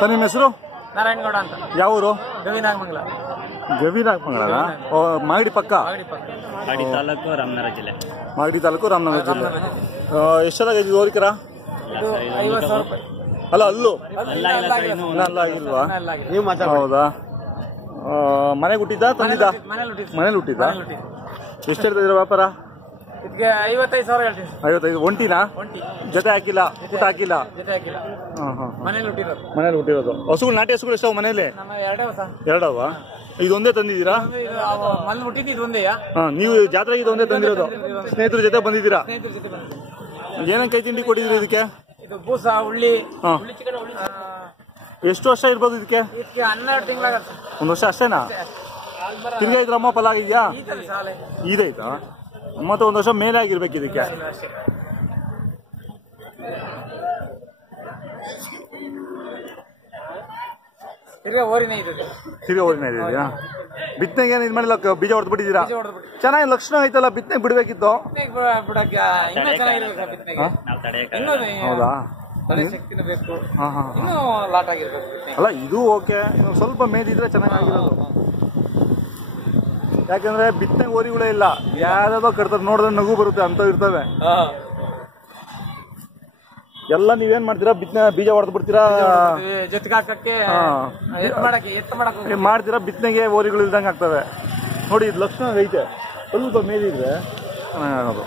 Sir ನಿಮ್ಮ ಹೆಸರು? ನಾರಾಯಣಗೌಡ ಅಂತ. ಯಾವ ಊರು? ಗವಿನಾಗಮಂಗಲ. ಗವಿನಾಗಮಂಗಲ ಮಾಗಡಿ ಪಕ್ಕ. ಮಾಗಡಿ ತಾಲೂಕು ರಾಮನಗರ ಜಿಲ್ಲೆ. ಮಾಗಡಿ ತಾಲೂಕು ರಾಮನಗರ ಜಿಲ್ಲೆ. ಎಷ್ಟರಾಗೈತಿ ಹೋರಿಕರ? 50,000 ರೂಪಾಯಿ. ಅಲ್ಲ ಅಲ್ಲೂ ಅಲ್ಲ ಆಗಿಲ್ವಾ? ಹೌದಾ? ಮನೆಗೆ ಹುಟ್ಟಿದ್ದ ತಂದಿದ್ದ? ಮನೇಲಿ ಹುಟ್ಟಿದ್ದ. ಎಷ್ಟು ಹೇಳ್ತಿದ್ದೀರ ವ್ಯಾಪಾರ? ಇದಕ್ಕೆ 55,000 ಹೇಳ್ತೀನಿ. 55. ಒಂಟಿನಾ? ಜೊತೆ ಹಾಕಿಲ್ಲ, ಊಟ ಹಾಕಿಲ್ಲ? ಜೊತೆ ಹಾಕಿಲ್ಲ. ಮನೇಲಿ ಹುಟ್ಟಿರೋದು. ಹಸುಗಳು ನಾಟಿ ಹಸುಗಳು ಎಷ್ಟಾವ ಮನೇಲಿ? ಎರಡವ. ಇದೊಂದೇ ತಂದಿದ್ದೀರಾ? ನೀವು ಜಾತ್ರೆಗೆ ಇದೊಂದೇ ತಂದಿರೋದು? ಸ್ನೇಹಿತರ ಜೊತೆ ಬಂದಿದ್ದೀರಾ? ಏನೇನು ಕೈ ತಿಂಡಿ ಕೊಟ್ಟಿದ್ರಿ ಇದಕ್ಕೆ? ಬೂಸ, ಉಳ್ಳಿ. ಎಷ್ಟು ವರ್ಷ ಇರ್ಬೋದು ಇದಕ್ಕೆ? 12 ತಿಂಗಳಾಗತ್ತೆ. 1 ವರ್ಷ ಅಷ್ಟೇನಾ? ತಿರ್ಗಾ ಇದ್ರಮ್ಮ ಫಲ ಆಗಿದ್ಯಾ? ಇದೈತಾ? ಮತ್ತೆ 1 ವರ್ಷ ಮೇಲೆ ಆಗಿರ್ಬೇಕು ಇದಕ್ಕೆ. ತಿರ್ಗಾ ಓರಿನ ಇದೆಯಾ? ಬಿತ್ತನೆಗೆ ಏನು ಇದು ಮಾಡಿಲ್ಲ, ಬೀಜ ಹೊಡೆದು ಬಿಟ್ಟಿದ್ದೀರಾ? ಚೆನ್ನಾಗಿ ಲಕ್ಷಣ ಐತಲ್ಲ, ಬಿತ್ತನೆಗೆ ಬಿಡ್ಬೇಕಿತ್ತು. ಹೌದಾ? ಅಲ್ಲ ಇದು ಓಕೆ, ಇನ್ನು ಸ್ವಲ್ಪ ಮೇದಿದ್ರೆ ಚೆನ್ನಾಗಿರೋದು. ಯಾಕಂದ್ರೆ ಬಿತ್ತನೆ ಓರಿಗಳೇ ಇಲ್ಲ, ಯಾವ್ದಾವ ಕಟ್ತಾರೆ ನೋಡಿದ್ರೆ ನಗು ಬರುತ್ತೆ ಅಂತ ಇರ್ತವೆ ಎಲ್ಲ. ನೀವೇನ್ ಮಾಡ್ತೀರಾ? ಬಿತ್ತನೆ ಬೀಜ ಹೊಡೆದು ಬಿಡ್ತೀರಾ? ಮಾಡ್ತೀರಾ? ಬಿತ್ತನೆಗೆ ಓರಿಗಳು ಇಲ್ದಂಗೆ ಆಗ್ತವೆ ನೋಡಿ. ಇದು ಲಕ್ಷಣ ಐತೆ, ಸ್ವಲ್ಪ ಮೇದಿದ್ರೆ ಚೆನ್ನಾಗಾಗೋದು.